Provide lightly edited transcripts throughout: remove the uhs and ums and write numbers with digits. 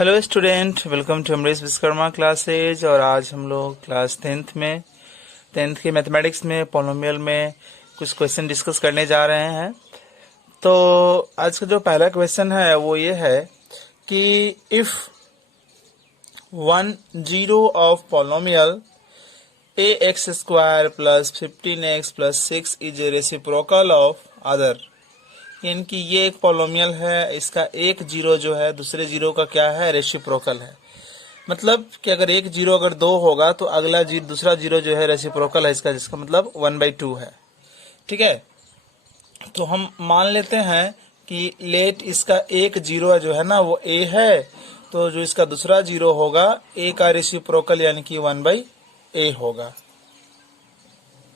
Hello student, welcome to Amrish Vishwakarma classes. और आज हम लोग क्लास टेंथ के मैथमेटिक्स में पॉलिनोमियल में कुछ क्वेश्चन डिस्कस करने जा रहे हैं। तो आज का जो पहला क्वेश्चन है वो ये है कि if one zero of polynomial A x square plus 15x plus 6 is a reciprocal of other, यानी कि ये एक पॉलिनोमियल है, इसका एक जीरो जो है दूसरे जीरो का क्या है, रेसिप्रोकल है। मतलब कि अगर एक जीरो अगर दो होगा तो अगला दूसरा जीरो जो है रेसिप्रोकल है इसका, जिसका मतलब 1/2 है। ठीक है, तो हम मान लेते हैं कि लेट इसका एक जीरो जो है ना वो ए है, तो जो इसका दूसरा जीरो होगा ए का रेसिप्रोकल यानी कि 1/a होगा,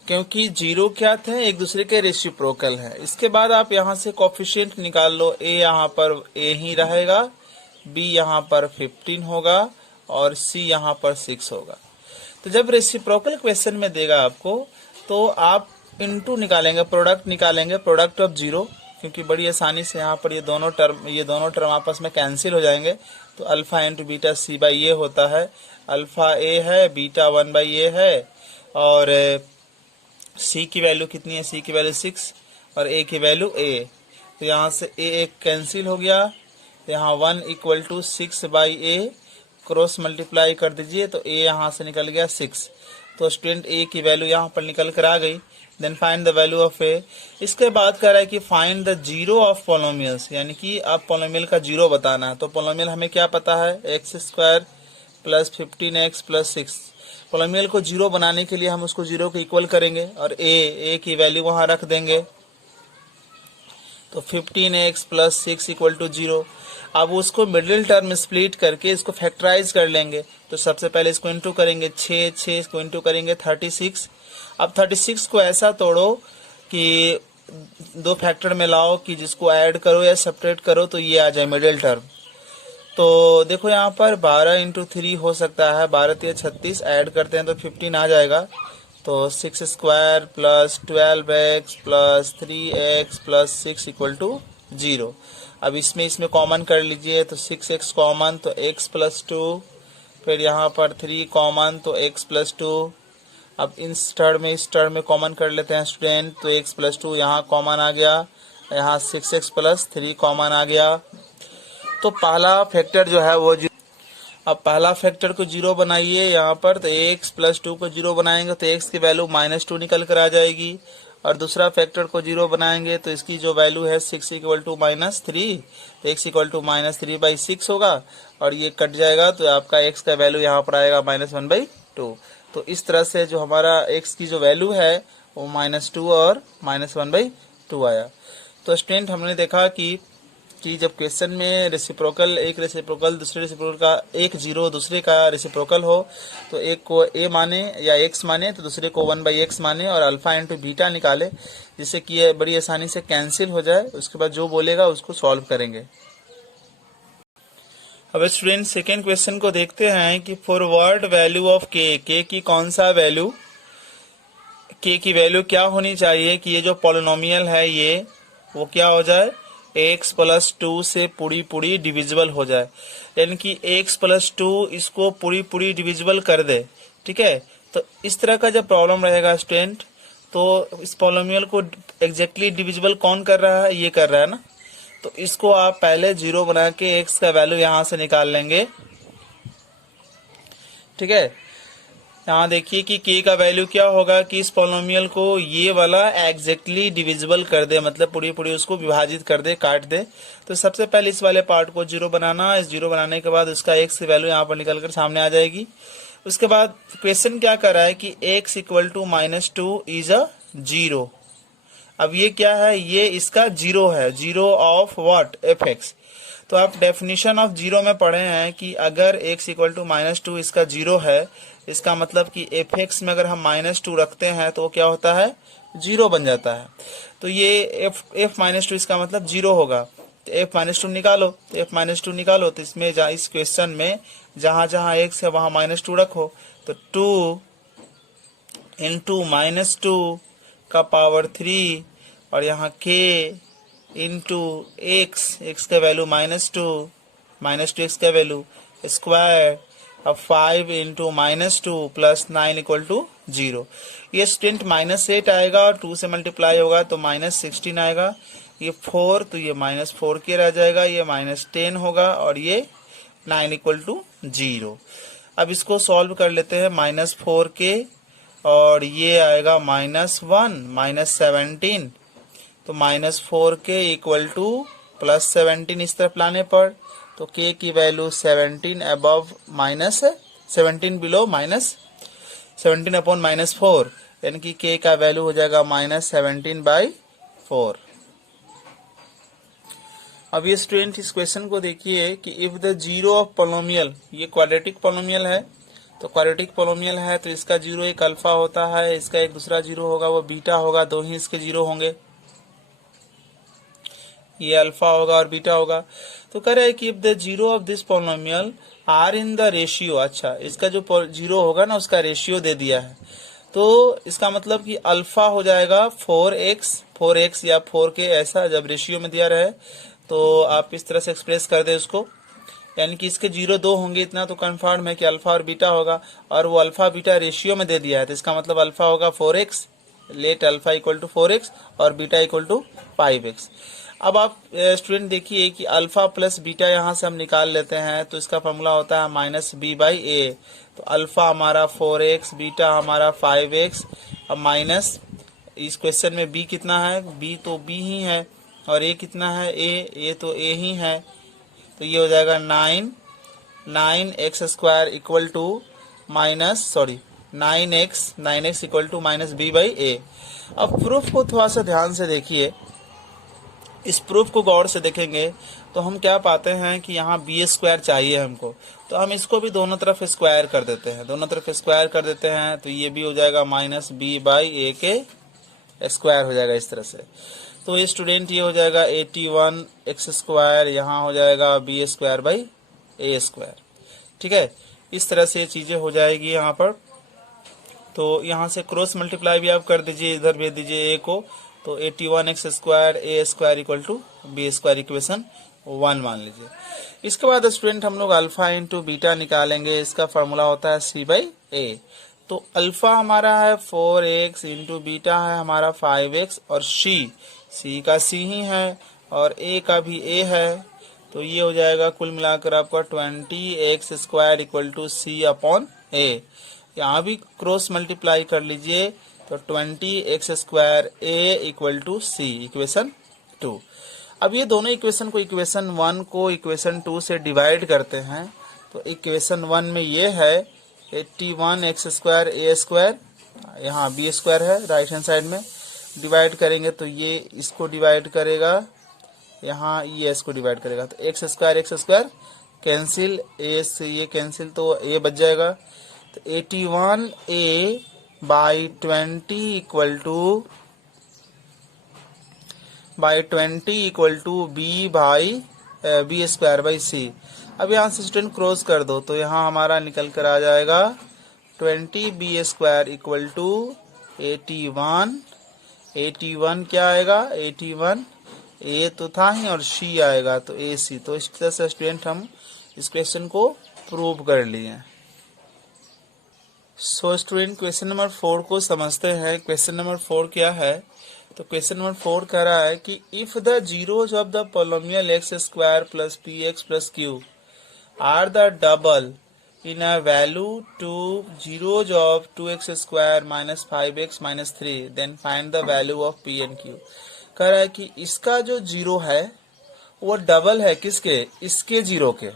क्योंकि जीरो क्या थे, एक दूसरे के रेसिप्रोकल है। इसके बाद आप यहाँ से कोफिशिएंट निकाल लो। ए यहाँ पर ए ही रहेगा, बी यहाँ पर 15 होगा और सी यहाँ पर 6 होगा। तो जब रेसिप्रोकल क्वेश्चन में देगा आपको तो आप इनटू निकालेंगे, प्रोडक्ट निकालेंगे, प्रोडक्ट ऑफ जीरो, क्योंकि बड़ी आसानी से यहाँ पर ये दोनों टर्म आपस में कैंसिल हो जाएंगे। तो alpha into beta C by A होता है। अल्फा ए है, बीटा 1/a है, और सी की वैल्यू कितनी है, सी की वैल्यू 6 और ए की वैल्यू ए। तो यहाँ से ए एक कैंसिल हो गया, तो यहाँ 1 equal to 6/a, cross multiply कर दीजिए तो ए यहाँ से निकल गया 6। तो स्टूडेंट ए की वैल्यू यहाँ पर निकल कर आ गई। Then find the value of A. इसके बाद कह रहा है कि find the zero of polynomials, यानी कि आप पॉलिनोमियल का जीरो बताना है। तो पॉलिनोमियल हमें क्या पता है, x square plus 15x plus 6। Polynomial को जीरो बनाने के लिए हम उसको जीरो के इक्वल करेंगे और ए की वैल्यू वहां रख देंगे। तो 15x प्लस 6 इक्वल टू 0। अब उसको मिडिल टर्म स्प्लिट करके इसको फैक्टराइज कर लेंगे। तो सबसे पहले इसको इंटू करेंगे, 6 इसको इंटू करेंगे 36। अब 36 को ऐसा तोड़ो कि दो फैक्टर में लाओ कि जिसको ऐड करो या सब्ट्रैक्ट करो तो ये आ जाए मिडिल टर्म। तो देखो यहाँ पर 12 इंटू 3 हो सकता है, 12 × 36 ऐड करते हैं तो 15 आ जाएगा। तो 6 square plus 12x plus 3x plus 6 equal to 0। अब इसमें कॉमन कर लीजिए, तो 6x कॉमन तो x प्लस 2, फिर यहाँ पर 3 कॉमन तो x प्लस 2। अब इस टर्म में कॉमन कर लेते हैं स्टूडेंट, तो x प्लस 2 यहाँ कॉमन आ गया, यहाँ 6x प्लस 3 कॉमन आ गया। तो पहला फैक्टर जो है वो अब पहला फैक्टर को जीरो बनाइए यहाँ पर, तो x प्लस 2 को जीरो बनाएंगे तो x की वैल्यू -2 निकल कर आ जाएगी। और दूसरा फैक्टर को जीरो बनाएंगे तो इसकी जो वैल्यू है 6 इक्वल टू -3, तो x इक्वल टू -3/6 होगा और ये कट जाएगा तो आपका x का वैल्यू यहाँ पर आएगा -1/2। तो इस तरह से जो हमारा x की जो वैल्यू है वो -2 और -1/2 आया। तो स्टूडेंट हमने देखा कि जब क्वेश्चन में एक रेसिप्रोकल दूसरे रेसिप्रोकल का एक जीरो दूसरे का रेसिप्रोकल हो तो एक को a माने या x माने तो दूसरे को 1/x माने और अल्फा इंटू बीटा निकाले, जिससे कि ये बड़ी आसानी से कैंसिल हो जाए। उसके बाद जो बोलेगा उसको सॉल्व करेंगे। अब स्टूडेंट सेकेंड क्वेश्चन को देखते हैं कि फॉरवर्ड वैल्यू ऑफ के की कौन सा वैल्यू, के की वैल्यू क्या होनी चाहिए कि ये जो पॉलिनोमियल है ये वो क्या हो जाए, x प्लस 2 से पूरी डिविजिबल हो जाए, यानी कि x प्लस 2 इसको पूरी डिविजिबल कर दे। ठीक है, तो इस तरह का जब प्रॉब्लम रहेगा स्टूडेंट, तो इस पॉलिनोमियल को एग्जैक्टली डिविजिबल कौन कर रहा है, ये कर रहा है ना। तो इसको आप पहले जीरो बना के x का वैल्यू यहां से निकाल लेंगे। ठीक है, यहाँ देखिए कि k का वैल्यू क्या होगा कि इस पॉलिनोमियल को ये वाला एग्जैक्टली डिविजिबल कर दे, मतलब पूरी उसको विभाजित कर दे, काट दे। तो सबसे पहले इस वाले पार्ट को जीरो बनाना। इस जीरो बनाने के बाद उसका x की वैल्यू यहाँ पर निकल कर सामने आ जाएगी। उसके बाद क्वेश्चन क्या कर रहा है कि x equal to -2 is a zero. अब ये क्या है, ये इसका जीरो है, जीरो ऑफ व्हाट, f(x). तो आप डेफिनेशन ऑफ जीरो में पढ़े हैं कि अगर x इक्वल टू -2 इसका जीरो है, इसका मतलब कि f(x) में अगर हम -2 रखते हैं तो क्या होता है, जीरो बन जाता है। तो ये f-2 इसका मतलब जीरो होगा। तो f-2 निकालो, तो f-2 निकालो तो इसमें इस क्वेश्चन में जहां x है वहां -2 रखो। तो 2 इंटू -2 का पावर 3 और यहाँ k इंटू x का वैल्यू -2 -2x का वैल्यू स्क्वायर, अब 5 इंटू -2 प्लस 9 इक्वल टू 0। ये स्टूडेंट -8 आएगा और 2 से मल्टीप्लाई होगा तो -16 आएगा। ये 4 तो ये -4 के रह जाएगा, ये -10 होगा और ये 9 इक्वल टू 0। अब इसको सॉल्व कर लेते हैं -4 के, और ये आएगा -1 -17, तो -4 के इक्वल टू +17 इस तरफ लाने पर, तो k की वैल्यू 17 अबव -17 बिलो -17 अपॉन -4, यानी कि k का वैल्यू हो जाएगा -17/4। अब ये स्टूडेंट इस क्वेश्चन को देखिए कि इफ द जीरो ऑफ पोलोमियल, ये क्वाड्रेटिक पोलोमियल है, तो क्वाड्रेटिक पोलोमियल है तो इसका जीरो एक अल्फा होता है, इसका एक दूसरा जीरो होगा वो बीटा होगा, दो ही इसके जीरो होंगे, ये अल्फा होगा और बीटा होगा। तो कह रहा है कि if the zero of this polynomial are in the ratio, अच्छा इसका जो जीरो होगा ना उसका रेशियो दे दिया है, तो इसका मतलब कि अल्फा हो जाएगा 4x या 4k, ऐसा जब रेशियो में दिया रहे तो आप इस तरह से एक्सप्रेस कर दे उसको, यानी कि इसके जीरो दो होंगे, इतना तो कंफर्म है कि अल्फा और बीटा होगा, और वो अल्फा बीटा रेशियो में दे दिया है तो इसका मतलब अल्फा होगा 4x, let alpha equal to 4x और बीटा इक्वल टू 5x। अब आप स्टूडेंट देखिए कि अल्फा प्लस बीटा यहाँ से हम निकाल लेते हैं, तो इसका फॉर्मूला होता है -b/a, तो अल्फा हमारा 4x, बीटा हमारा 5x, अब माइनस इस क्वेश्चन में b कितना है, b तो b ही है, और a कितना है, a तो a ही है, तो ये हो जाएगा 9x² equal to -9x equal to -b/a। अब प्रूफ को थोड़ा सा ध्यान से देखिए, इस प्रूफ को गौर से देखेंगे तो हम क्या पाते हैं कि यहाँ b² चाहिए हमको, तो हम इसको भी दोनों तरफ स्क्वायर कर देते हैं, तो ये भी हो जाएगा -b/a के स्क्वायर हो जाएगा इस तरह से। तो ये स्टूडेंट ये हो जाएगा 81x², यहाँ हो जाएगा b²/a², ठीक है, इस तरह से चीजें हो जाएगी यहाँ पर। तो यहाँ से क्रॉस मल्टीप्लाई भी आप कर दीजिए, इधर भेज दीजिए a को, तो 81x² a² equal to b², equation 1 मान लीजिए। इसके बाद स्टूडेंट हम लोग अल्फा इंटू बीटा निकालेंगे, इसका फॉर्मूला होता है c/a। तो अल्फा हमारा है 4x इंटू बीटा है हमारा 5x, और c का c ही है और a का भी a है, तो ये हो जाएगा कुल मिलाकर आपका 20x² इक्वल टू c/a। यहाँ भी क्रॉस मल्टीप्लाई कर लीजिए, तो 20x² a equal to c, equation 2। अब ये दोनों इक्वेशन को, इक्वेशन 1 को इक्वेशन 2 से डिवाइड करते हैं, तो इक्वेशन 1 में ये है 81x² a², यहाँ b² है राइट हैंड साइड में, डिवाइड करेंगे तो ये इसको डिवाइड करेगा, यहाँ ये इसको डिवाइड करेगा, तो x² कैंसिल, a से ये कैंसिल तो a बच जाएगा, तो 81a/20 इक्वल टू b²/c। अब यहाँ से स्टूडेंट क्रॉस कर दो, तो यहाँ हमारा निकल कर आ जाएगा 20b² इक्वल टू 81 क्या आएगा, 81 a तो था ही और c आएगा तो ac। तो इस तरह से स्टूडेंट हम इस क्वेश्चन को प्रूव कर लिए। सो स्टूडेंट क्वेश्चन नंबर 4 को समझते हैं। क्वेश्चन नंबर 4 क्या है, तो क्वेश्चन नंबर 4 कह रहा है कि if the zeros of the polynomial x² plus px plus q are the double in a value to zeros of 2x² minus 5x minus 3, then find the value of p and q। कह रहा है कि इसका जो zero है वो double है किसके, इसके जीरो के,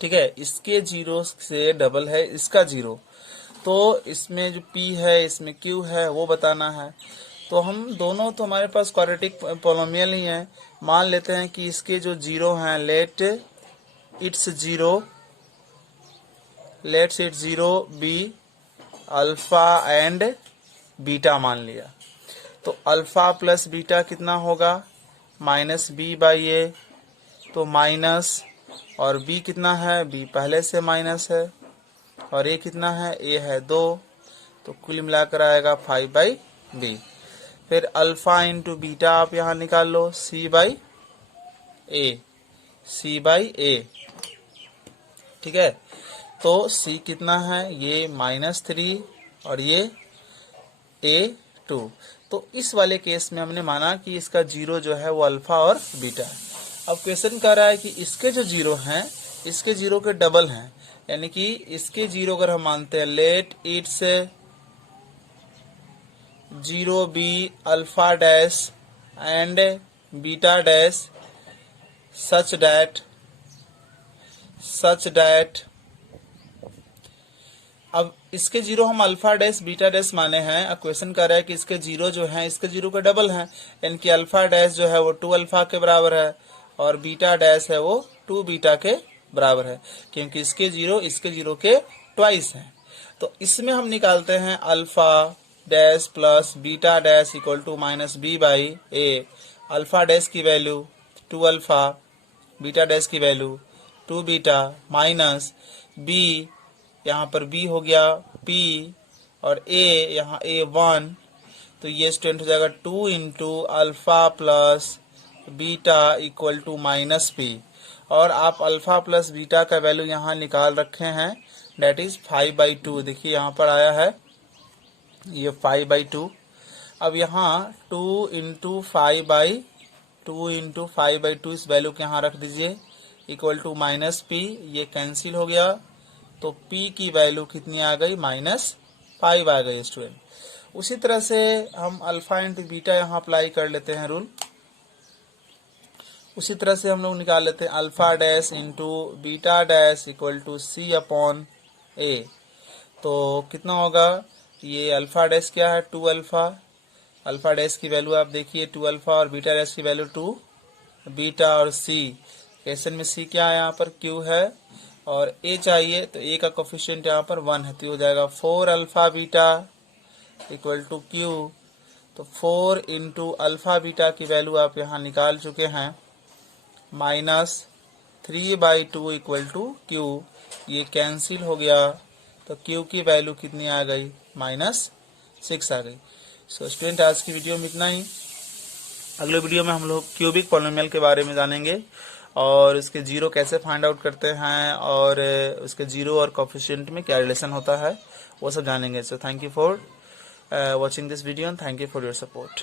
ठीक है, इसके जीरो से डबल है इसका जीरो, तो इसमें जो p है इसमें q है वो बताना है। तो हम दोनों तो हमारे पास क्वाड्रेटिक पोलोमियल ही है, मान लेते हैं कि इसके जो जीरो हैं let's it zero be alpha and beta मान लिया, तो अल्फा प्लस बीटा कितना होगा -b/a, तो माइनस, और b कितना है, b पहले से माइनस है, और a कितना है, a है 2, तो कुल मिलाकर आएगा 5/b। फिर अल्फा इंटू बीटा आप यहाँ निकाल लो c/a, C बाई A, ठीक है। तो C कितना है, ये -3 और ये A2। तो इस वाले केस में हमने माना कि इसका जीरो जो है वो अल्फा और बीटा है। अब क्वेश्चन कह रहा है कि इसके जो जीरो हैं इसके जीरो के डबल हैं, यानी कि इसके जीरो अगर हम मानते हैं, let its zero be alpha dash and beta dash such that अब इसके जीरो हम अल्फा डैश बीटा डैश माने हैं। अब क्वेश्चन कर रहा है कि इसके जीरो जो हैं इसके जीरो के डबल हैं, यानी कि अल्फा डैश जो है वो 2 अल्फा के बराबर है और बीटा डैश है वो 2 बीटा के बराबर है, क्योंकि इसके जीरो के ट्वाइस हैं। तो इसमें हम निकालते हैं alpha dash plus beta dash equal to minus b by a. Alpha dash की वैल्यू 2 अल्फा, बीटा डैश की वैल्यू 2 बीटा, माइनस बी, यहाँ पर b हो गया p और a, यहाँ a 1, तो ये स्टूडेंट हो जाएगा 2 into alpha plus beta equal to minus p। और आप अल्फा प्लस बीटा का वैल्यू यहाँ निकाल रखे हैं, डेट इज 5/2। देखिए यहाँ पर आया है ये 5/2। अब यहाँ 2 इंटू 5/2 इस वैल्यू के यहाँ रख दीजिए इक्वल टू माइनस p, ये कैंसिल हो गया, तो p की वैल्यू कितनी आ गई, -5 आ गई स्टूडेंट। उसी तरह से हम अल्फा इंटू बीटा यहाँ अप्लाई कर लेते हैं रूल। उसी तरह से हम लोग निकाल लेते हैं alpha dash into beta dash equal to C upon A। तो कितना होगा, ये अल्फा डैश क्या है 2 अल्फा, अल्फा डैश की वैल्यू आप देखिए 2 अल्फा और बीटा डैश की वैल्यू 2 बीटा, और C क्वेश्चन में C क्या है, यहाँ पर Q है और A चाहिए, तो A का कोफिशिएंट यहाँ पर 1 है, तो हो जाएगा 4 alpha beta equal to Q। तो 4 इंटू अल्फा बीटा की वैल्यू आप यहाँ निकाल चुके हैं, -3/2 इक्वल टू Q, ये कैंसिल हो गया, तो Q की वैल्यू कितनी आ गई, -6 आ गई। सो स्टूडेंट आज की वीडियो में इतना ही। अगले वीडियो में हम लोग क्यूबिक पॉलिनोमियल के बारे में जानेंगे और उसके जीरो कैसे फाइंड आउट करते हैं और उसके जीरो और कोफिशिएंट में क्या रिलेशन होता है वो सब जानेंगे। So thank you for watching this video and thank you for your support.